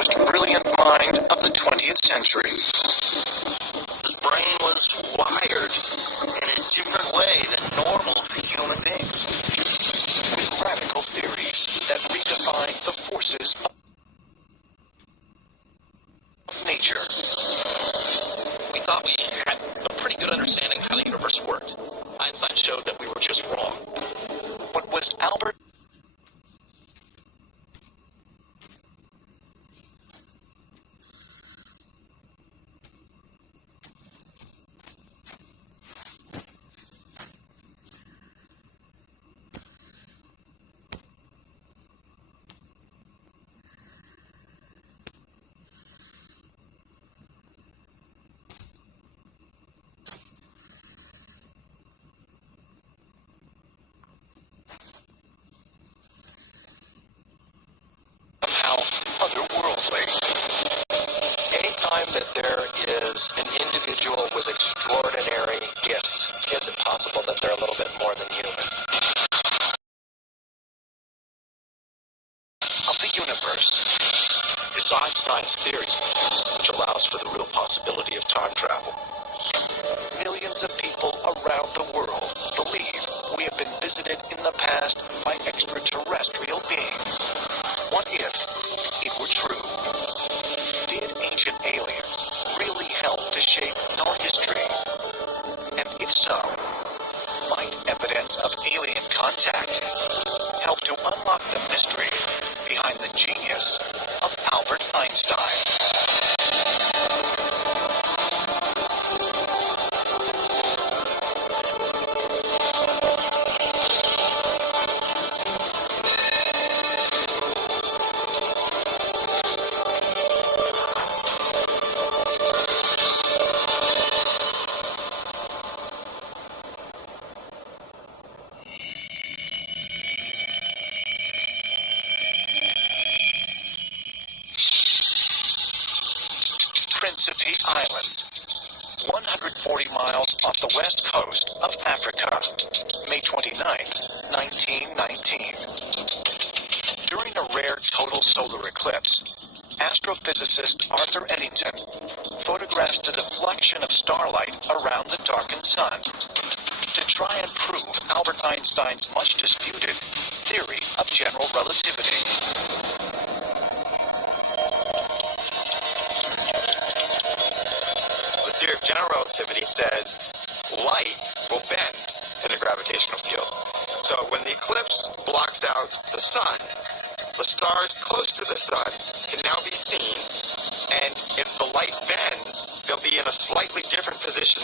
most brilliant mind of the 20th century. His brain was wired in a different way than normal for human beings. With radical theories that redefine the forces of nature. We thought we had a pretty good understanding of how the universe worked. Einstein showed that we were just wrong. But was Albert otherworldly? Anytime that there is an individual with extraordinary gifts, is it possible that they're a little bit more than human? Of the universe. It's Einstein's theories, which allows for the real possibility of time travel. Millions of people around the world believe we have been visited in the past by extraterrestrial beings. What if it were true? Did ancient aliens really help to shape our history? And if so, might evidence of alien contact help to unlock the mystery behind the genius of Albert Einstein? Principe Island, 140 miles off the west coast of Africa, May 29, 1919. During a rare total solar eclipse, astrophysicist Arthur Eddington photographs the deflection of starlight around the darkened sun to try and prove Albert Einstein's much disputed theory of general relativity. The theory of general relativity says light will bend in a gravitational field. So when the eclipse blocks out the sun, the stars close to the sun can now be seen, and if the light bends, they'll be in a slightly different position.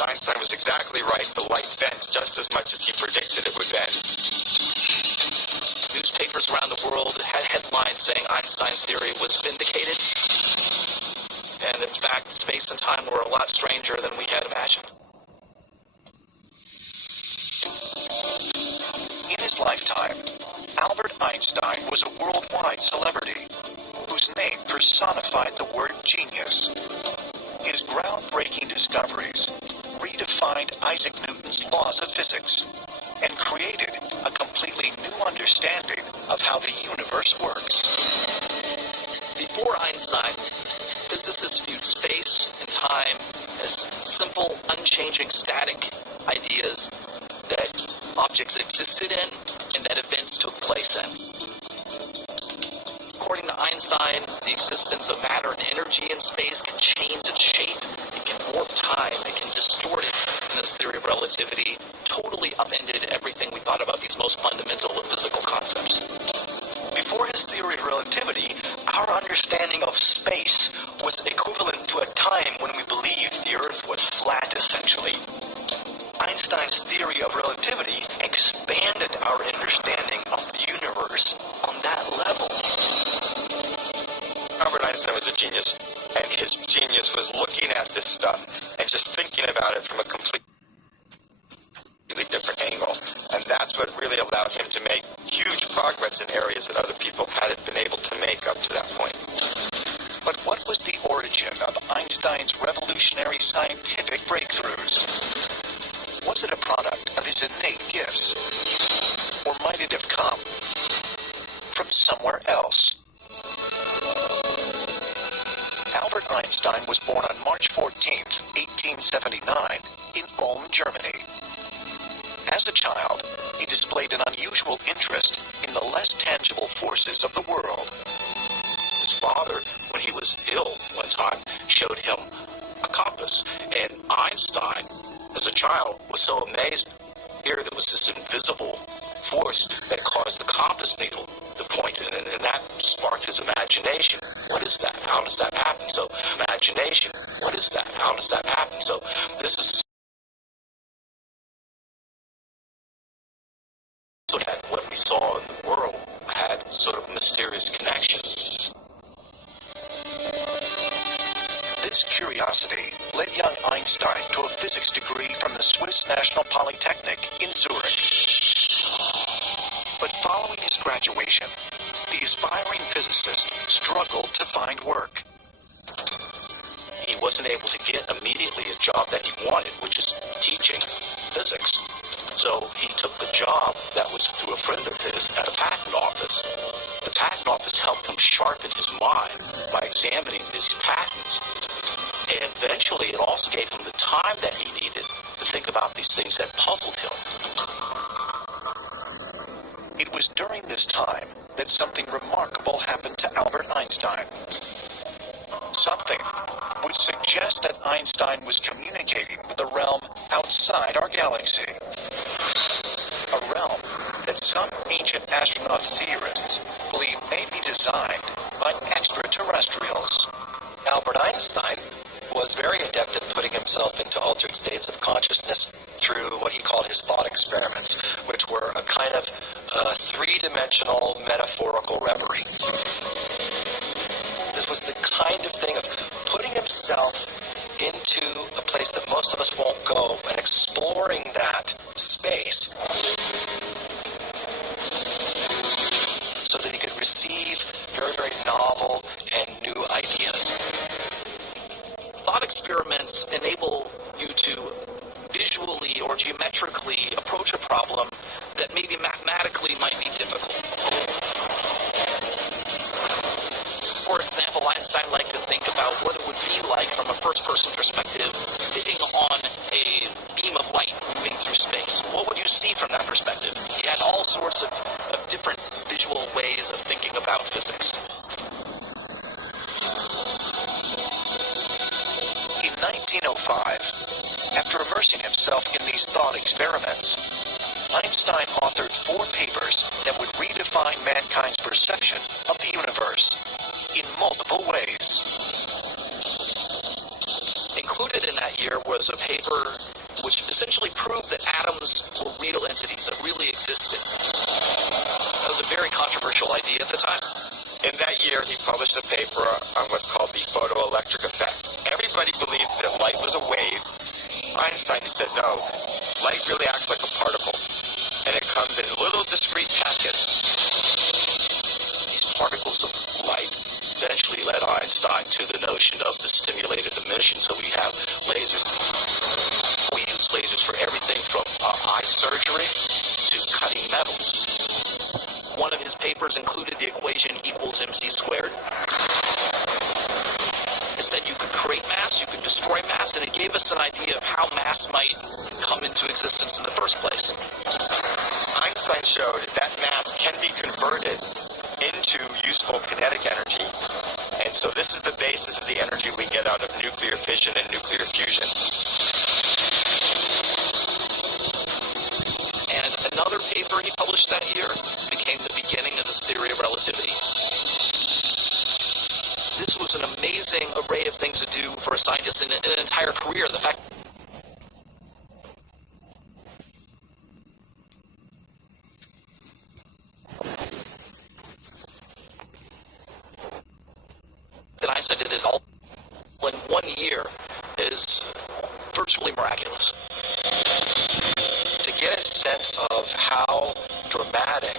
Einstein was exactly right. The light bent just as much as he predicted it would bend. Newspapers around the world had headlines saying Einstein's theory was vindicated. And in fact, space and time were a lot stranger than we had imagined. In his lifetime, Albert Einstein was a worldwide celebrity whose name personified the word genius. His groundbreaking discoveries redefined Isaac Newton's laws of physics and created a completely new understanding of how the universe works. Before Einstein, physicists viewed space and time as simple, unchanging, static ideas that objects existed in and that events took place in. According to Einstein, the existence of matter and energy in space can change its shape, it can warp time, it can distort it, and this theory of relativity totally upended everything we thought about these most fundamental of physical concepts. Before his theory of relativity, our understanding of space was equivalent to a time when we believed the Earth was flat, essentially. Einstein's theory of relativity expanded our understanding of the universe on that level. Albert Einstein was a genius, and his genius was looking at this stuff and just thinking about it from a completely different angle. And that's what really allowed him to make huge progress in areas that other people hadn't been able to make up to that point. But what was the origin of Einstein's revolutionary scientific breakthroughs? Was it a product of his innate gifts? Or might it have come from somewhere else? Albert Einstein was born on March 14, 1879, in Ulm, Germany. As a child, he displayed an unusual interest in the less tangible forces of the world. His father, when he was ill one time, showed him a compass, and Einstein, as a child, was so amazed. Here there was this invisible force that caused the compass needle to point in, and that sparked his imagination. What is that? How does that happen? So, imagination. What is that? How does that happen? So, this is so that what we saw in the world had sort of mysterious connections. This curiosity led young Einstein to a physics degree from the Swiss National Polytechnic in Zurich. But following his graduation, the aspiring physicist struggled to find work. He wasn't able to get immediately a job that he wanted, which is teaching physics. So he took the job that was through a friend of his at a patent office. The patent office helped him sharpen his mind by examining these patents. And eventually it also gave him the time that he needed to think about these things that puzzled him. It was during this time that something remarkable happened to Albert Einstein. Something which suggests that Einstein was communicating with a realm outside our galaxy. A realm that some ancient astronaut theorists believe may be designed by extraterrestrials. Albert Einstein was very adept at putting himself into altered states of consciousness through what he called his thought experiments, which were a kind of three-dimensional metaphorical reverie. This was the kind of thing of putting himself into a place that most of us won't go and exploring that space so that he could receive very, very novel and new ideas. Thought experiments enable you to visually or geometrically approach a problem that maybe mathematically might be difficult. For example, Einstein liked to think about what it would be like from a first-person perspective sitting on a beam of light moving through space. What would you see from that perspective? He had all sorts of different visual ways of thinking about physics. In 1905, after immersing himself in these thought experiments, Einstein authored 4 papers that would redefine mankind's perception of the universe in multiple ways. Included in that year was a paper which essentially proved that atoms were real entities that really existed. That was a very controversial idea at the time. In that year, he published a paper on what's called the photoelectric effect. Everybody believed that light was a wave. Einstein said, no, light really acts like a particle, and it comes in little discrete packets. These particles of light eventually led Einstein to the notion of the stimulated emission. So we have lasers. We use lasers for everything from eye surgery to cutting metals. One of his papers included the equation equals mc squared. It said you could create mass, you could destroy mass, and it gave us an idea of how mass might come into existence in the first place. Einstein showed that mass can be converted into useful kinetic energy. And so this is the basis of the energy we get out of nuclear fission and nuclear fusion. And another paper he published that year became the beginning of his theory of relativity. This was an amazing array of things to do for a scientist in an entire career. The fact that Einstein did it all in 1 year is virtually miraculous. To get a sense of how dramatic